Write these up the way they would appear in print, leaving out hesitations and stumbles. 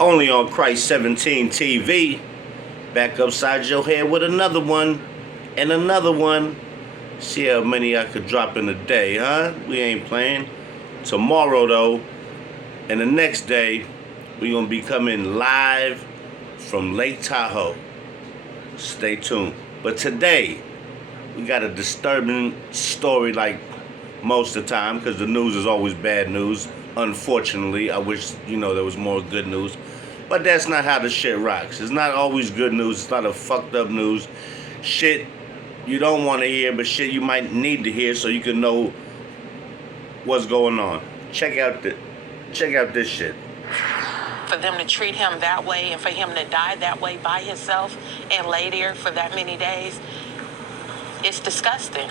Only on Christ 17 TV. Back upside your head with another one. And another one. See how many I could drop in a day, huh? We ain't playing. Tomorrow, though, and the next day, we're going to be coming live from Lake Tahoe. Stay tuned. But today, we got a disturbing story like most of the time, because the news is always bad news. Unfortunately, I wish, there was more good news. But that's not how the shit rocks. It's not always good news. It's not a fucked up news. Shit you don't want to hear, but shit you might need to hear so you can know what's going on. Check out this shit. For them to treat him that way and for him to die that way by himself and lay there for that many days, it's disgusting.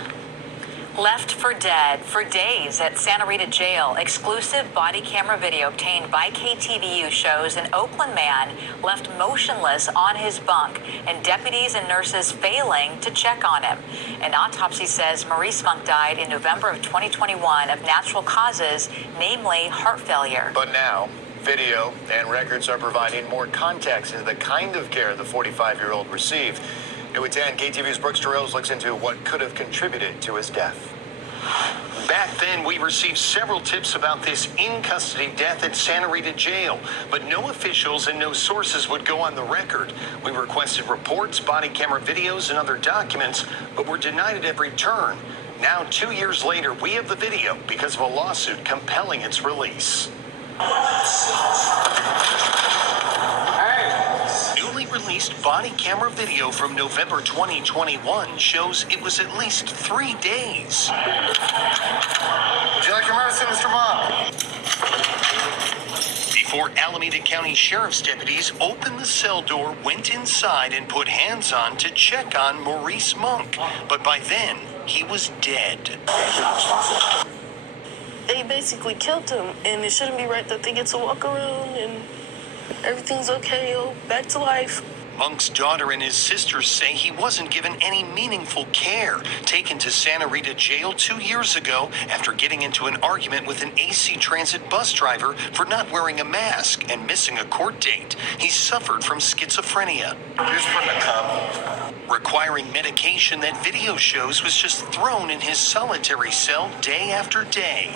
Left for dead for days at Santa Rita Jail. Exclusive body camera video obtained by KTVU shows an Oakland man left motionless on his bunk and deputies and nurses failing to check on him. An autopsy says Maurice Monk died in November of 2021 of natural causes, namely heart failure. But now, video and records are providing more context into the kind of care the 45-year-old received. New at 10, KTVU's Brooks Terrells looks into what could have contributed to his death. Back then, we received several tips about this in-custody death at Santa Rita Jail, but no officials and no sources would go on the record. We requested reports, body camera videos, and other documents, but were denied at every turn. Now, 2 years later, we have the video because of a lawsuit compelling its release. Newly released body camera video from November 2021 shows it was at least 3 days. Would you like your medicine, Mr. Monk? Before Alameda County Sheriff's deputies opened the cell door, went inside, and put hands on to check on Maurice Monk. But by then, he was dead. They basically killed him, and it shouldn't be right that they get to walk around and everything's okay, back to life. Monk's daughter and his sisters say he wasn't given any meaningful care. Taken to Santa Rita Jail 2 years ago after getting into an argument with an AC Transit bus driver for not wearing a mask and missing a court date. He suffered from schizophrenia. Here's putting a cup. Requiring medication that video shows was just thrown in his solitary cell day after day.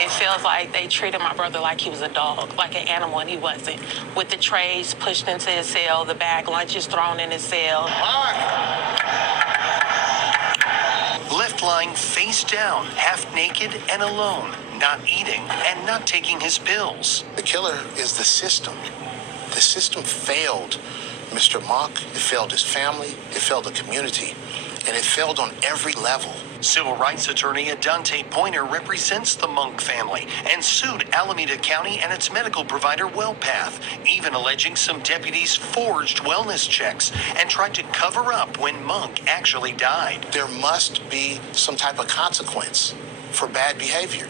It feels like they treated my brother like he was a dog, like an animal, and he wasn't. With the trays pushed into his cell, the bag lunches thrown in his cell. Left lying face down, half naked and alone, not eating and not taking his pills. The killer is the system. The system failed Mr. Monk, it failed his family, it failed the community, and it failed on every level. Civil rights attorney Adante Pointer represents the Monk family and sued Alameda County and its medical provider WellPath, even alleging some deputies forged wellness checks and tried to cover up when Monk actually died. There must be some type of consequence for bad behavior.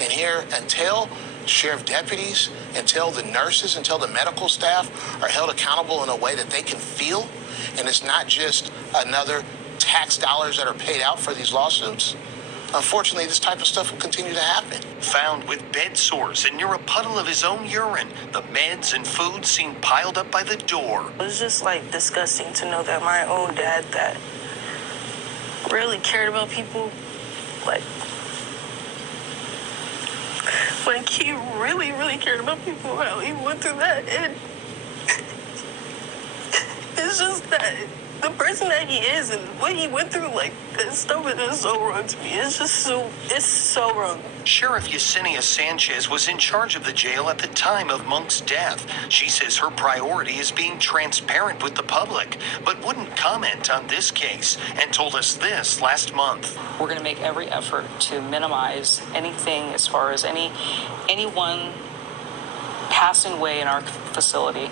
And here, until sheriff deputies, until the nurses, until the medical staff are held accountable in a way that they can feel, and it's not just another tax dollars that are paid out for these lawsuits, unfortunately, this type of stuff will continue to happen. Found with bed sores and near a puddle of his own urine, the meds and food seemed piled up by the door. It was just disgusting to know that my own dad that really cared about people, he really cared about people, how he went through that, and it's just that the person that he is and what he went through, that stuff is so wrong to me. It's so wrong. Sheriff Yesenia Sanchez was in charge of the jail at the time of Monk's death. She says her priority is being transparent with the public, but wouldn't comment on this case and told us this last month. We're going to make every effort to minimize anything as far as anyone passing away in our facility.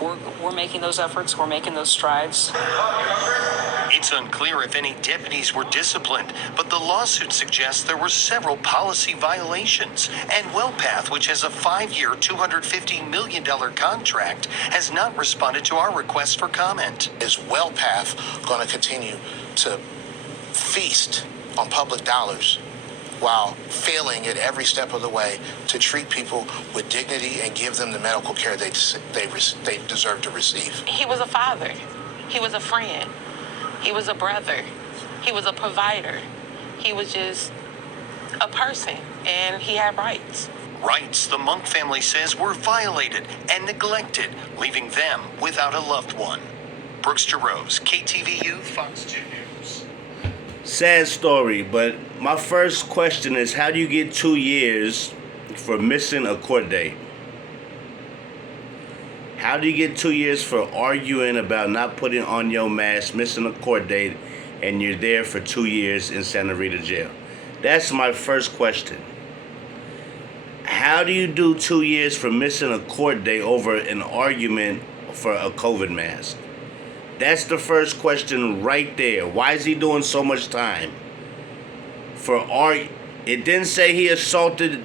We're making those efforts. We're making those strides. It's unclear if any deputies were disciplined, but the lawsuit suggests there were several policy violations. And WellPath, which has a 5-year, $250 million contract, has not responded to our request for comment. Is WellPath going to continue to feast on public dollars while failing at every step of the way to treat people with dignity and give them the medical care they deserve to receive. He was a father. He was a friend. He was a brother. He was a provider. He was just a person, and he had rights. Rights the Monk family says were violated and neglected, leaving them without a loved one. Brooks Jerose, KTVU, Fox 2 News. Sad story, but my first question is, how do you get 2 years for missing a court date? How do you get 2 years for arguing about not putting on your mask, missing a court date, and you're there for 2 years in Santa Rita Jail? That's my first question. How do you do 2 years for missing a court date over an argument for a COVID mask? That's the first question right there. Why is he doing so much time? It didn't say he assaulted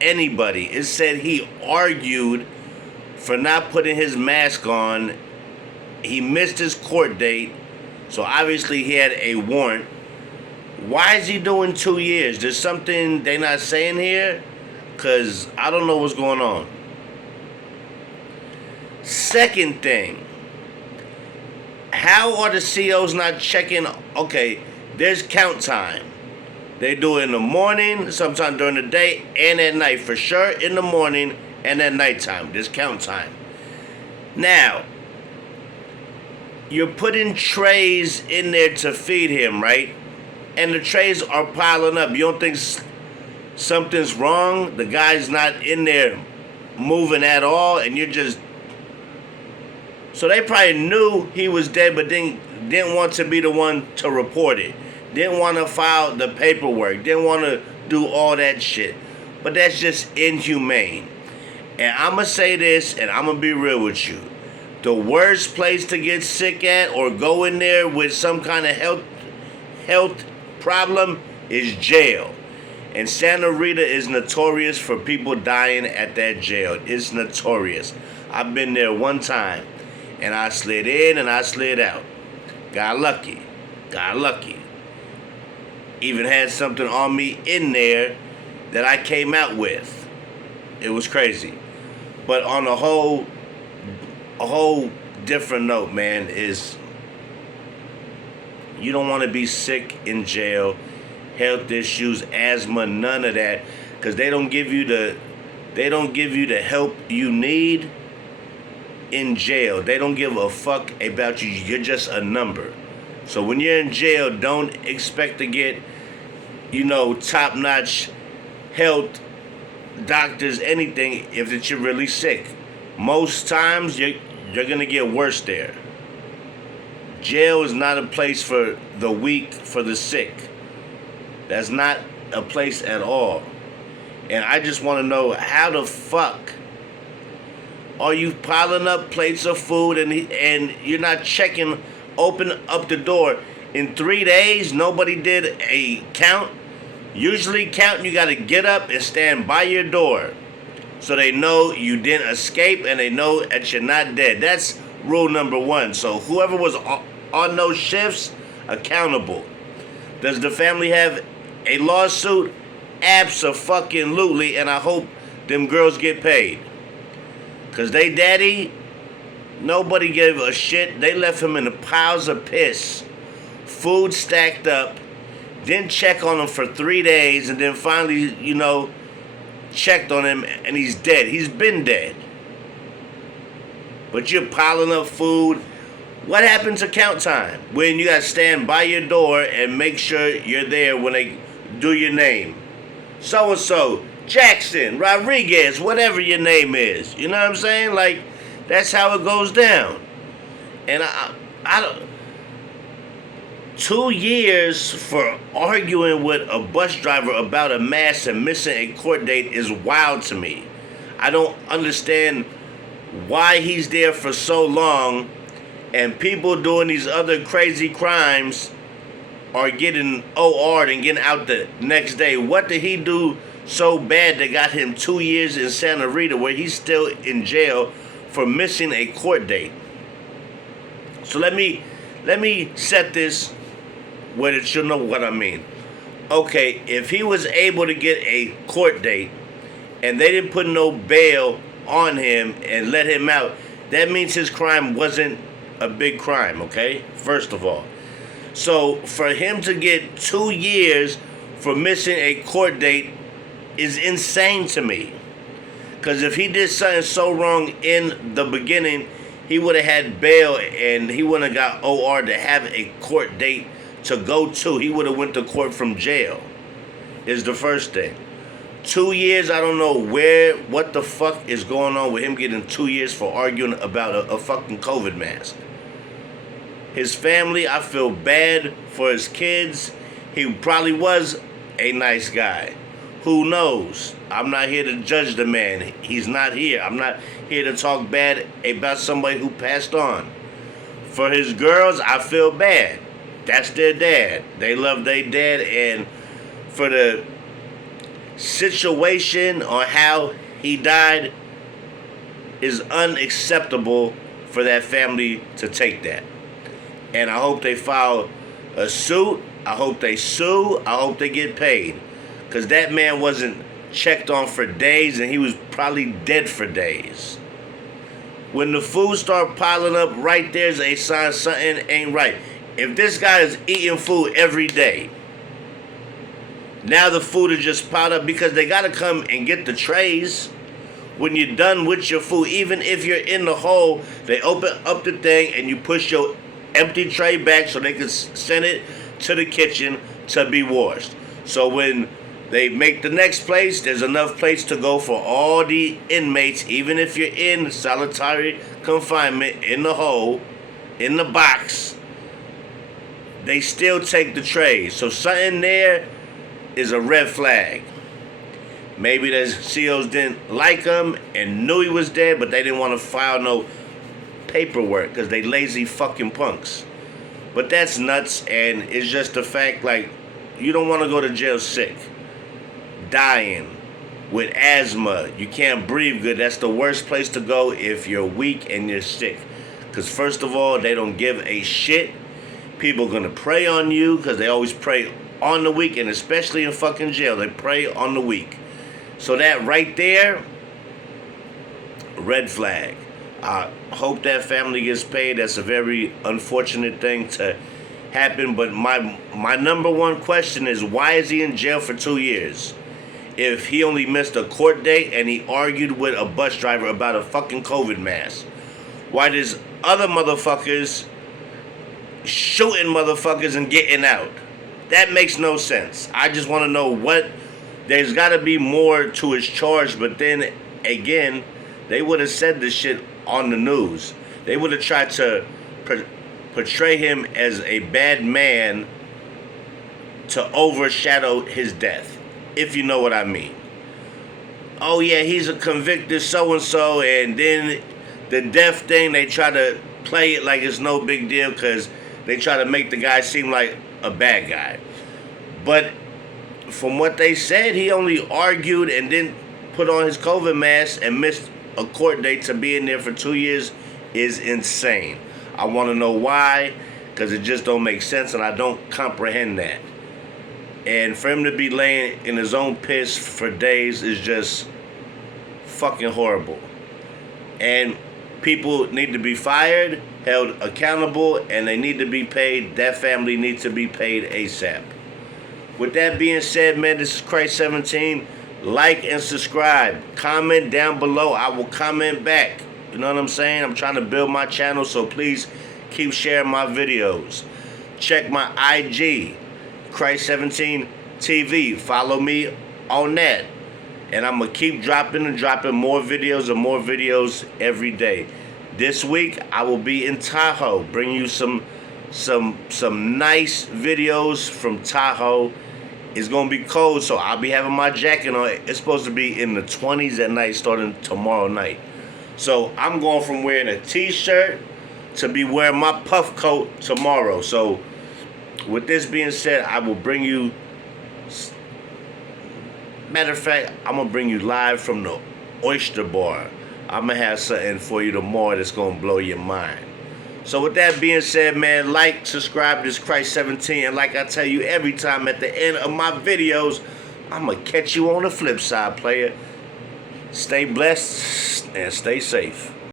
anybody. It said he argued for not putting his mask on. He missed his court date, so obviously he had a warrant. Why is he doing 2 years? There's something they're not saying here, because I don't know what's going on. Second thing, how are the COs not checking? Okay, there's count time. They do it in the morning, sometime during the day, and at night. For sure, in the morning and at nighttime. There's count time. Now, you're putting trays in there to feed him, right? And the trays are piling up. You don't think something's wrong? The guy's not in there moving at all, and you're just... So they probably knew he was dead, but didn't want to be the one to report it. Didn't want to file the paperwork. Didn't want to do all that shit. But that's just inhumane. And I'm going to say this, and I'm going to be real with you. The worst place to get sick at or go in there with some kind of health problem is jail. And Santa Rita is notorious for people dying at that jail. It's notorious. I've been there one time. And I slid in and I slid out. Got lucky. Even had something on me in there that I came out with. It was crazy. But on a whole different note, man, is you don't want to be sick in jail, health issues, asthma, none of that, because they don't give you the help you need in jail. They don't give a fuck about you. You're just a number. So when you're in jail, don't expect to get, top-notch health, doctors, anything if you're really sick. Most times you're gonna get worse there. Jail is not a place for the weak, for the sick. That's not a place at all. And I just want to know, how the fuck are you piling up plates of food and you're not checking, open up the door? In 3 days, nobody did a count. Usually counting, you got to get up and stand by your door so they know you didn't escape and they know that you're not dead. That's rule number one. So whoever was on those shifts, accountable. Does the family have a lawsuit? Abso-fucking-lutely, and I hope them girls get paid. Because they daddy, nobody gave a shit. They left him in the piles of piss. Food stacked up. Didn't check on him for 3 days, and then finally, checked on him, and he's dead. He's been dead. But you're piling up food. What happened to count time? When you got to stand by your door and make sure you're there when they do your name. So-and-so, Jackson, Rodriguez, whatever your name is. You know what I'm saying? Like, that's how it goes down. And I don't... 2 years for arguing with a bus driver about a mask and missing a court date is wild to me. I don't understand why he's there for so long, and people doing these other crazy crimes are getting OR'd and getting out the next day. What did he do so bad that got him 2 years in Santa Rita, where he's still in jail for missing a court date? So let me set this where it should know what I mean. okay, if he was able to get a court date and they didn't put no bail on him and let him out, that means his crime wasn't a big crime, okay? First of all. So for him to get 2 years for missing a court date is insane to me. Because if he did something so wrong in the beginning, he would have had bail and he wouldn't have got OR to have a court date to go to. He would have went to court from jail, is the first thing. 2 years, I don't know what the fuck is going on with him getting 2 years for arguing about a fucking COVID mask. His family, I feel bad for his kids. He probably was a nice guy. Who knows? I'm not here to judge the man. He's not here. I'm not here to talk bad about somebody who passed on. For his girls, I feel bad. That's their dad. They love their dad, and for the situation on how he died is unacceptable for that family to take that. And I hope they file a suit. I hope they sue. I hope they get paid. Because that man wasn't checked on for days, and he was probably dead for days. When the food start piling up, right there's a sign something ain't right. If this guy is eating food every day, now the food is just piled up because they got to come and get the trays. When you're done with your food, even if you're in the hole, they open up the thing and you push your empty tray back so they can send it to the kitchen to be washed. So when they make the next place, there's enough place to go for all the inmates, even if you're in solitary confinement, in the hole, in the box, they still take the trays. So something there is a red flag. Maybe the COs didn't like him and knew he was dead, but they didn't want to file no paperwork because they lazy fucking punks. But that's nuts, and it's just the fact, like, you don't want to go to jail sick, dying, with asthma. You can't breathe good. That's the worst place to go if you're weak and you're sick. Because first of all, they don't give a shit. People are going to prey on you because they always prey on the weak, and especially in fucking jail, they prey on the weak. So that right there, red flag. I hope that family gets paid. That's a very unfortunate thing to happen. But my number one question is, why is he in jail for 2 years? If he only missed a court date and he argued with a bus driver about a fucking COVID mask. Why does other motherfuckers shooting motherfuckers and getting out? That makes no sense. I just want to know what... There's got to be more to his charge, but then again, they would have said this shit on the news. They would have tried to portray him as a bad man to overshadow his death, if you know what I mean. Oh yeah, he's a convicted so-and-so, and then the death thing, they try to play it like it's no big deal because they try to make the guy seem like a bad guy. But from what they said, he only argued and didn't put on his COVID mask and missed a court date to be in there for 2 years is insane. I want to know why, because it just don't make sense, and I don't comprehend that. And for him to be laying in his own piss for days is just fucking horrible. And people need to be fired, held accountable, and they need to be paid. That family needs to be paid ASAP. With that being said, man, this is Christ 17. Like and subscribe. Comment down below. I will comment back. You know what I'm saying? I'm trying to build my channel, so please keep sharing my videos. Check my IG, Christ 17 TV. Follow me on that. And I'm going to keep dropping more videos every day. This week, I will be in Tahoe, bringing you some nice videos from Tahoe. It's going to be cold, so I'll be having my jacket on. It's supposed to be in the 20s at night starting tomorrow night. So I'm going from wearing a t-shirt to be wearing my puff coat tomorrow. So with this being said, I will bring you... Matter of fact, I'm going to bring you live from the Oyster Bar. I'm going to have something for you tomorrow that's going to blow your mind. So with that being said, man, like, subscribe to this Christ 17. And like I tell you every time at the end of my videos, I'm going to catch you on the flip side, player. Stay blessed and stay safe.